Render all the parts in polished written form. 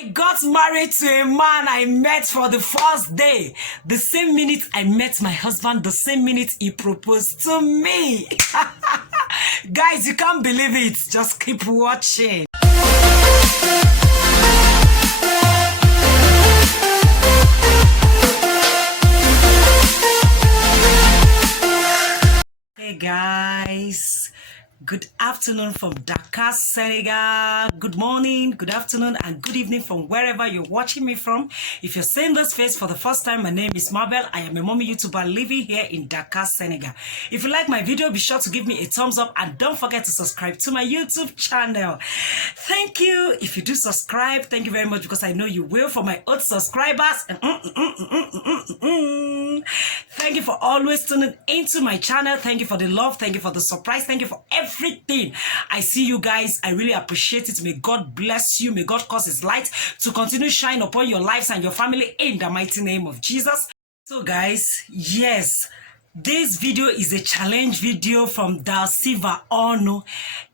I got married to a man I met for the first day. The same minute I met my husband, the same minute he proposed to me. Guys, you can't believe it. Just keep watching. Hey guys. Good afternoon from Dakar, Senegal. Good morning, good afternoon, and good evening from wherever you're watching me from. If you're seeing this face for the first time, my name is Mabel. I am a mommy YouTuber living here in Dakar, Senegal. If you like my video, be sure to give me a thumbs up and don't forget to subscribe to my YouTube channel. Thank you. If you do subscribe, thank you very much because I know you will. For my old subscribers, thank you for always tuning into my channel. Thank you for the love. Thank you for the surprise. Thank you for everything. I see you guys. I really appreciate it. May God bless you. May God cause his light to continue shine upon your lives and your family in the mighty name of Jesus. So guys, yes, this video is a challenge video from Dasylvia Onu.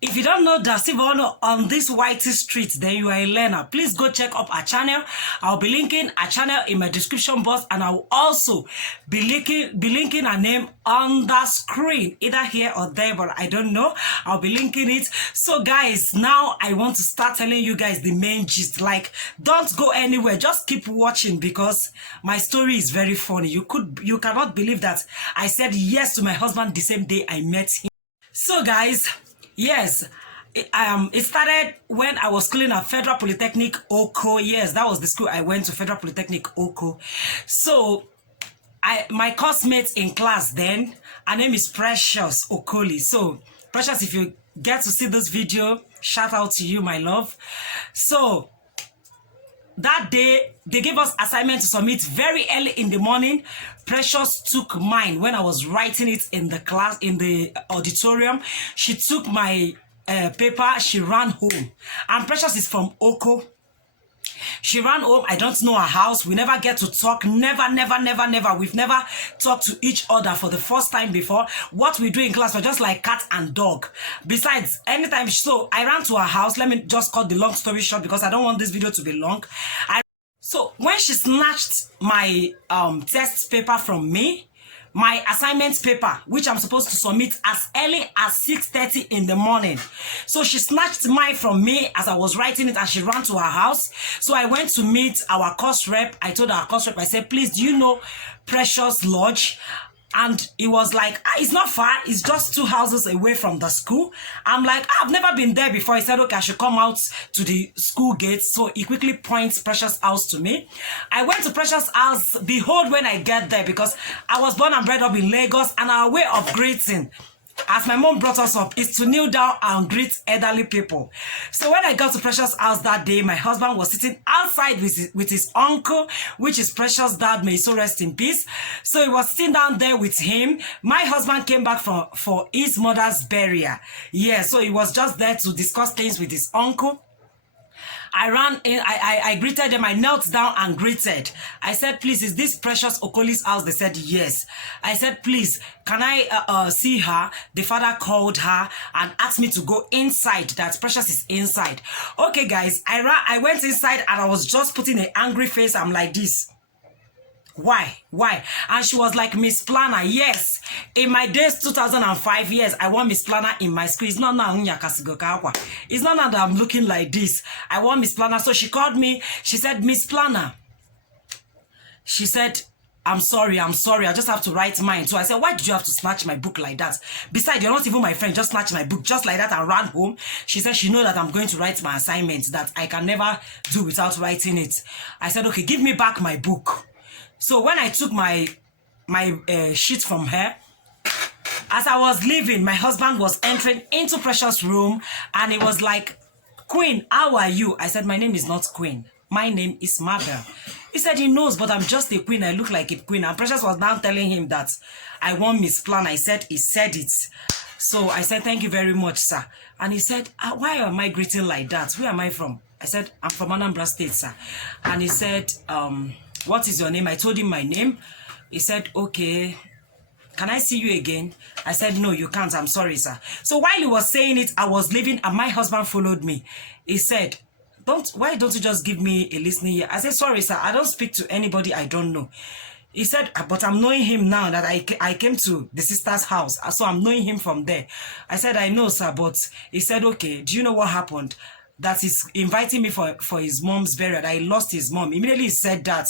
If you don't know Dasylvia Onu on this whitey street, then you are a learner. Please go check up our channel. I'll be linking our channel in my description box, and I'll also be linking her name on the screen, either here or there, but I don't know. I'll be linking it. So guys, now I want to start telling you guys the main gist. Like, don't go anywhere. Just keep watching because my story is very funny. You cannot believe that I said yes to my husband the same day I met him. So guys, yes, it started when I was schooling at Federal Polytechnic Oko. Yes, that was the school I went to, Federal Polytechnic Oko. So my classmates in class then, her name is Precious Okoli. So Precious, if you get to see this video, shout out to you, my love. So that day, they gave us assignment to submit very early in the morning. Precious took mine when I was writing it in the class, in the auditorium. She took my paper, she ran home. And Precious is from Oko. She ran home. I don't know her house. We never get to talk. Never. We've never talked to each other for the first time before. What we do in class, we're just like cat and dog. Besides, anytime, so I ran to her house. Let me just cut the long story short because I don't want this video to be long. So when she snatched my test paper from me, my assignment paper, which I'm supposed to submit as early as 6:30 in the morning. So she snatched mine from me as I was writing it and she ran to her house. So I went to meet our course rep. I told our course rep, I said, please, do you know Precious Lodge? And he was like, it's not far. It's just 2 houses away from the school. I'm like, I've never been there before. He said, okay, I should come out to the school gate. So he quickly points Precious' house to me. I went to Precious' house. Behold, when I get there, because I was born and bred up in Lagos, and our way of greeting, as my mom brought us up, is to kneel down and greet elderly people. So when I got to Precious' house that day, my husband was sitting outside with his uncle, which is Precious' dad, may he so rest in peace. So he was sitting down there with him. My husband came back for his mother's burial. Yeah, so he was just there to discuss things with his uncle. I ran in, I greeted them, I knelt down and greeted. I said, please, is this Precious Okoli's house? They said, yes. I said, please, can I see her? The father called her and asked me to go inside, that Precious is inside. Okay, guys, I went inside and I was just putting an angry face. I'm like this. Why? And she was like, Miss Planner, yes. In my days, 2005 years, I want Miss Planner in my school. It's not now, it's not now that I'm looking like this. I want Miss Planner. So she called me. She said, Miss Planner. She said, I'm sorry. I just have to write mine. So I said, why did you have to snatch my book like that? Besides, you're not even my friend. Just snatch my book just like that and ran home. She said she knows that I'm going to write my assignment, that I can never do without writing it. I said, okay, give me back my book. So when I took my sheet from her, as I was leaving, my husband was entering into Precious' room and he was like, Queen, how are you? I said, my name is not Queen. My name is Mabel. He said he knows, but I'm just a queen. I look like a queen. And Precious was now telling him that I want Miss Plan. I said, he said it. So I said, thank you very much, sir. And he said, why am I greeting like that? Where am I from? I said, I'm from Anambra State, sir. And he said, what is your name? I told him my name. He said, okay, can I see you again? I said, no, you can't. I'm sorry, sir. So while he was saying it, I was leaving and my husband followed me. He said, why don't you just give me a listening ear? I said, sorry, sir, I don't speak to anybody I don't know. He said, but I'm knowing him now that I came to the sister's house. So I'm knowing him from there. I said, I know, sir, but he said, okay, do you know what happened? That he's inviting me for his mom's burial. I lost his mom. Immediately he said that,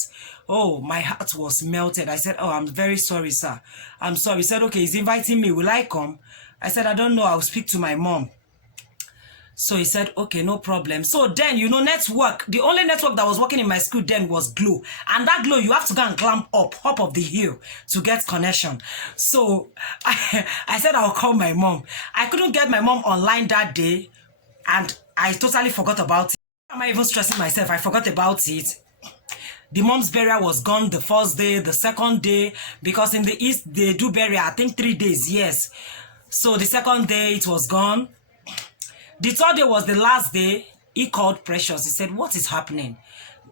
oh, my heart was melted. I said, oh, I'm very sorry, sir. I'm sorry. He said, okay, he's inviting me. Will I come? I said, I don't know. I'll speak to my mom. So he said, okay, no problem. So then, you know, network, the only network that was working in my school then was Glo. And that Glo, you have to go and climb up of the hill to get connection. So I said, I'll call my mom. I couldn't get my mom online that day. And I totally forgot about it. Why am I even stressing myself? I forgot about it. The mom's burial was gone the first day, the second day. Because in the East, they do burial, I think 3 days, yes. So the second day, it was gone. The third day was the last day. He called Precious. He said, what is happening?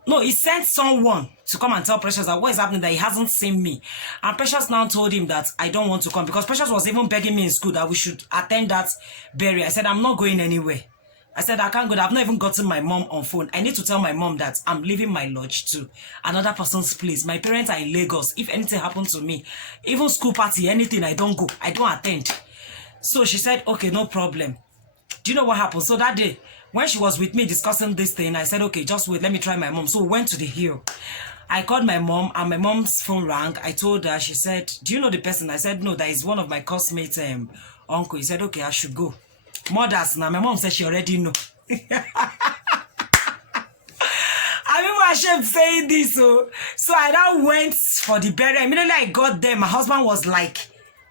No, he sent someone to come and tell Precious that what is happening, that he hasn't seen me. And Precious now told him that I don't want to come, because Precious was even begging me in school that we should attend that burial. I said, I'm not going anywhere. I said, I can't go. I've not even gotten my mom on phone. I need to tell my mom that I'm leaving my lodge to another person's place. My parents are in Lagos. If anything happened to me, even school party, anything, I don't go. I don't attend. So she said, okay, no problem. Do you know what happened? So that day, when she was with me discussing this thing, I said, okay, just wait, let me try my mom. So we went to the hill. I called my mom, and my mom's phone rang. I told her, she said, do you know the person? I said, no, that is one of my classmates' uncle. He said, okay, I should go. Mothers, now my mom said she already know. I'm even ashamed saying this. So I now went for the burial. Immediately I got there, my husband was like,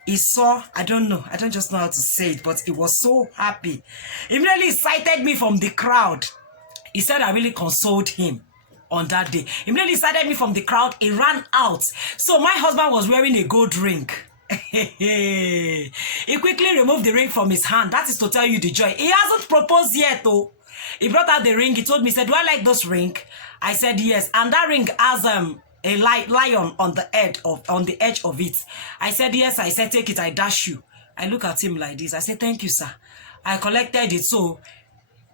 he saw, I don't just know how to say it, but he was so happy. Immediately he cited me from the crowd. He said I really consoled him on that day. Immediately he cited me from the crowd. He ran out. So my husband was wearing a gold ring. He quickly removed the ring from his hand. That is to tell you the joy. He hasn't proposed yet, though. He brought out the ring. He told me, he said, do I like this ring? I said, yes. And that ring has a lion on the edge of it. I said, yes. I said, take it, I dash you. I look at him like this. I said, thank you, sir. I collected it. So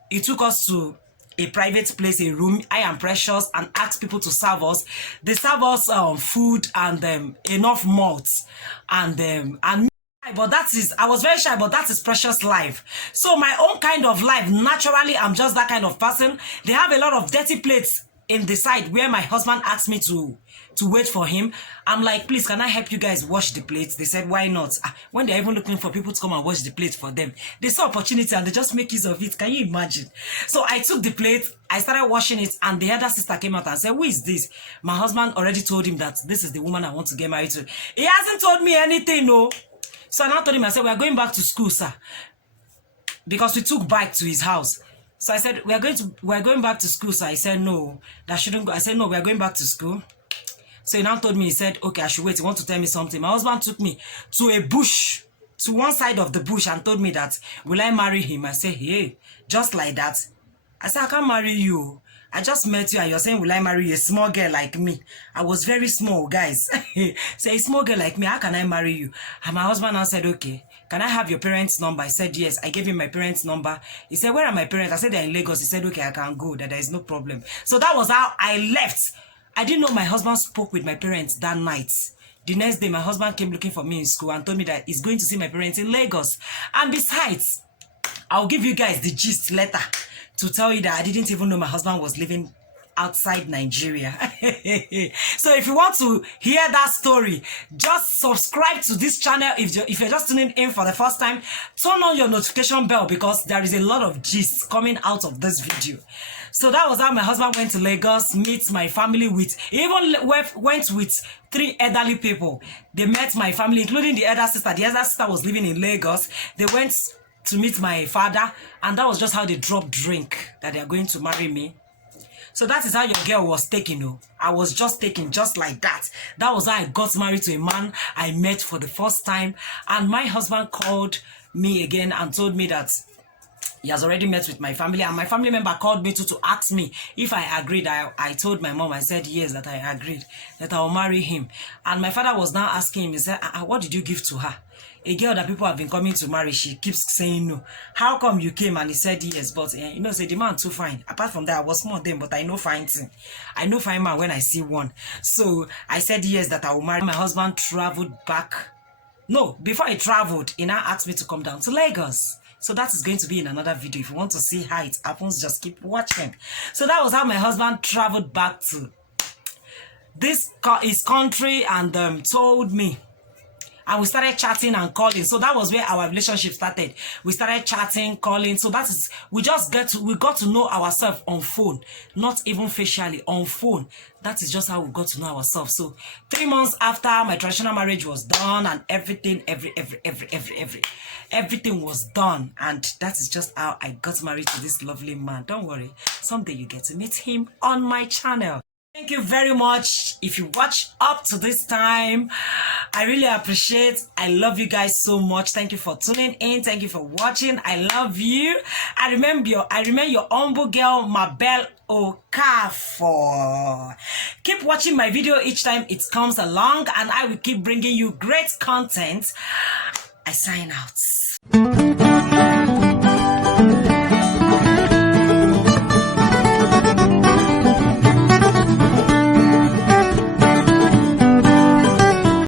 he took us to a private place, a room. I am Precious, and asked people to serve us. They serve us food and enough malts and but that is, I was very shy, but that is Precious' life. So my own kind of life, naturally, I'm just that kind of person. They have a lot of dirty plates in the side where my husband asked me to wait for him. I'm like, please, can I help you guys wash the plates? They said, why not? When they're even looking for people to come and wash the plates for them, they saw opportunity and they just make use of it. Can you imagine? So I took the plate, I started washing it, and the other sister came out and said, who is this? My husband already told him that this is the woman I want to get married to. He hasn't told me anything, no. So I now told him, I said, we are going back to school, sir. Because we took bike to his house. So I said, we are going back to school. So I said, no, that shouldn't go. I said, no, we are going back to school. So he now told me, he said, okay, I should wait. He wants to tell me something. My husband took me to a bush, to one side of the bush, and told me that, will I marry him? I said, hey, just like that. I said, I can't marry you. I just met you and you're saying, will I marry a small girl like me? I was very small, guys. Say, a small girl like me, how can I marry you? And my husband now said, okay, can I have your parents' number? I said, yes. I gave him my parents' number. He said, where are my parents? I said, they're in Lagos. He said, okay, I can go, that there is no problem. So that was how I left. I didn't know my husband spoke with my parents that night. The next day, my husband came looking for me in school and told me that he's going to see my parents in Lagos. And besides, I'll give you guys the gist later to tell you that I didn't even know my husband was living outside Nigeria. So if you want to hear that story, just subscribe to this channel. If you're just tuning in for the first time, turn on your notification bell because there is a lot of gist coming out of this video. So that was how my husband went to Lagos, meet my family with, he even went with 3 elderly people. They met my family, including the elder sister. The elder sister was living in Lagos. They went to meet my father, and that was just how they dropped drink that they are going to marry me. So that is how your girl was taken. Oh, I was just taken just like that. That was how I got married to a man I met for the first time. And my husband called me again and told me that he has already met with my family. And my family member called me to ask me if I agreed. I told my mom, I said yes, that I agreed, that I will marry him. And my father was now asking him, he said, what did you give to her? a girl that people have been coming to marry, she keeps saying no. How come you came? And he said yes, but you know, say the man too fine. Apart from that, I was more than, but I know fine thing. I know fine man when I see one. So I said yes, that I will marry. My husband traveled back. No, before he traveled, he now asked me to come down to Lagos. So that is going to be in another video. If you want to see how it happens, just keep watching. So that was how my husband traveled back to his country and told me. And we started chatting and calling. So that was where our relationship started. We started chatting, calling. So that is, we got to know ourselves on phone, not even facially, on phone. That is just how we got to know ourselves. So 3 months after my traditional marriage was done and everything, everything was done. And that is just how I got married to this lovely man. Don't worry, someday you get to meet him on my channel. Thank you very much. If you watch up to this time, I really appreciate. I love you guys so much. Thank you for tuning in. Thank you for watching. I love you. I remember your humble girl, Mabel Okafor. Keep watching my video each time it comes along, and I will keep bringing you great content. I sign out.